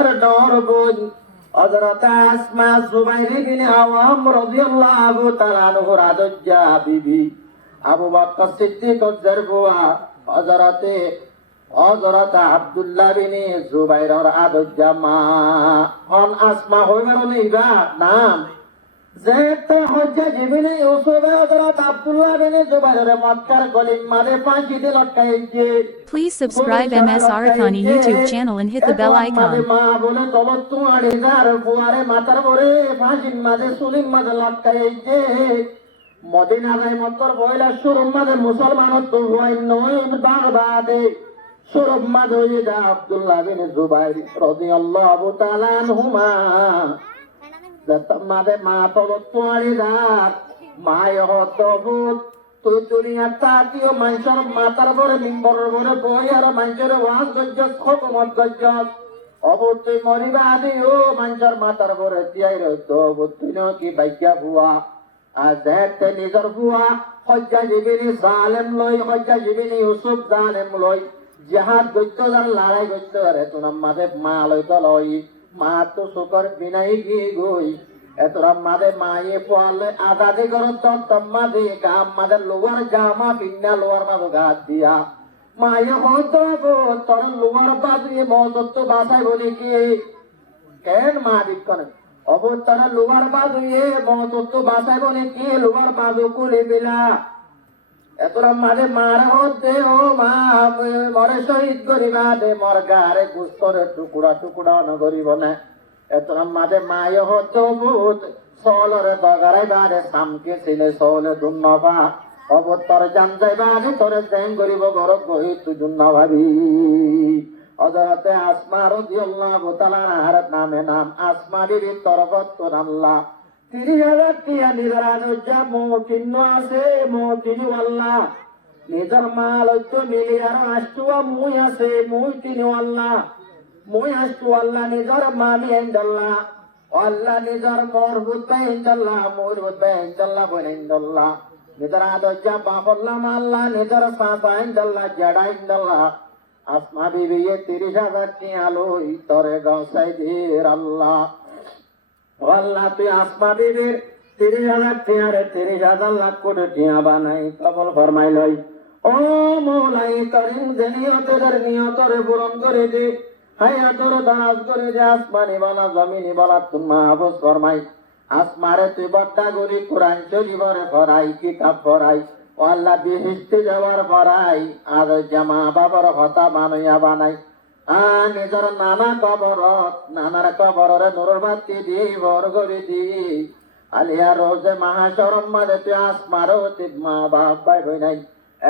আল্লাহর নর বোন হযরত আসমা জুবাইর বিন আওয়াম রাদিয়াল্লাহু তাআলা আনহুর আদজ্জা বিবি আবু বকর সিদ্দিকের বুয়া হযরত আব্দুল্লাহ বিন জুবাইরের আদজ্জা মা অন আসমা হইবার নিবা নাম যেতে হজ্জাজ ইবনে ইউসুফ হযরত আব্দুল্লাহ বিন জুবাইরের মক্কার গলির মাঝে ফাঁসি দিয়ে লটকাইছে। Please subscribe MS Arakani YouTube channel and hit the bell icon. মা বলে তবে তোমার এজার বুয়ারে মাথার পরে ফাঁসির মাঝে সুলিম মাঝে লটকাইছে। মদিনায় মক্কার পয়লা শুরুর মাঝে মুসলমানের তো হয় নয় বাগদাদে শুরুর মাঝে হইদা আব্দুল্লাহ বিন জুবাইর রাদিয়াল্লাহু তাআলা আনহুমা মাঝে মা তবে তোমার এজার মায় হতবুত তুই দুনিয়া তাকিও মানুষের মাথার পরে মিম্বরের পরে বই আর মানুষের ওয়াজ গজ্জত খকমত গজ্জত অবশ্যই মরিবা দিও মানুষের মাথার পরে তিয়াই রইতো তুই কি বাইকা ভুয়া আর দেখতে নিজের ভুয়া হজ্জা জীবিনী জালেম লই হজ্জা জীবিনী ইউসুফ জালেম লই জাহাদ গজ্জ যার লড়াই গজ্জ রে তোমার মাঝে মা লইত লই মা তো শুকর বিনাই গি গই এতরা মাদে মায়ে পোয়ালে আজাদি করত তম্মা দে গাম মাদে লোয়ার জামা পিন্না লোয়ার মাদো গাত দিয়া মায়ে হত গো তোর লোয়ার বাদে মজত বাসাই বলি কি কেন মা বিকন অবতার লোয়ার বাদে মজত বাসাই বলি কি লোয়ার বাদো কুলে বিলা এতরা মাদে মার হতে ও মা মরে শহীদ করিবা দে মর গারে গুস্তরে টুকুরা টুকুরা নগরিব না এতরা মাঝে মায় হতো ভূত সলরে বগারাই বারে সামকে ছিলে সলে দুন্নবা অবতর জান যাইবা আগে তোরে জ্যাং করিব ঘর কহি তুই দুন্ন ভাবি হযরতে আসমা রাদিয়াল্লাহু তাআলা আনহার নামে নাম আসমা বিবি তরফত তোর আল্লাহ 30,000 টিয়া নিরান যা মো চিহ্ন আছে মো চিনি আল্লাহ নিজের মাল হইতো মিলিয়ার আষ্টুয়া মুই আছে মুই চিনি আল্লাহ মুই আস্তু আল্লাহ নিজর মামি ইনদাল্লাহ আল্লাহ নিজর মরবুত বে ইনদাল্লাহ মরবুত বে ইনদাল্লাহ বনে ইনদাল্লাহ নিজর আদজ্জা বাফল্লাহ আল্লাহ নিজর সাফা ইনদাল্লাহ জড়া ইনদাল্লাহ আসমা বিবি 30,000 কি আলোই তরে গসাই ধীর আল্লাহ আল্লাহ তুই আসমা বিবির 30,000 টিয়ারে 30,000 লাখ কোটি টিয়া বানাই কবল ফরমাই লই ও মৌলাই করিম নিয়তের নিয়তরে পূরণ করে দে হায়াতর দাস করে যে আসমানি বলা জমিনি বলা তুমি মাহফুজ ফরমাই আসমারে তুই বড্ডা গরি কোরআন শরীফরে ফরাই কিতাব ফরাই ও আল্লাহ বিহিস্তে যাওয়ার ফরাই আর জামা বাবার হতা বানাইয়া বানাই নিজের নানা কবরত নানার কবরের নুরুর বাতি দি ভর করে দি আলিয়া রোজে মাহাশরম মাঝে তুই আসমারও তুই মা বাপ ভাই বই নাই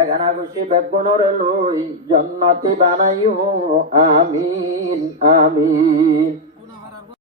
এখানা খুশি বেগুনর লই জন্নতি বানাইও আমিন আমিন।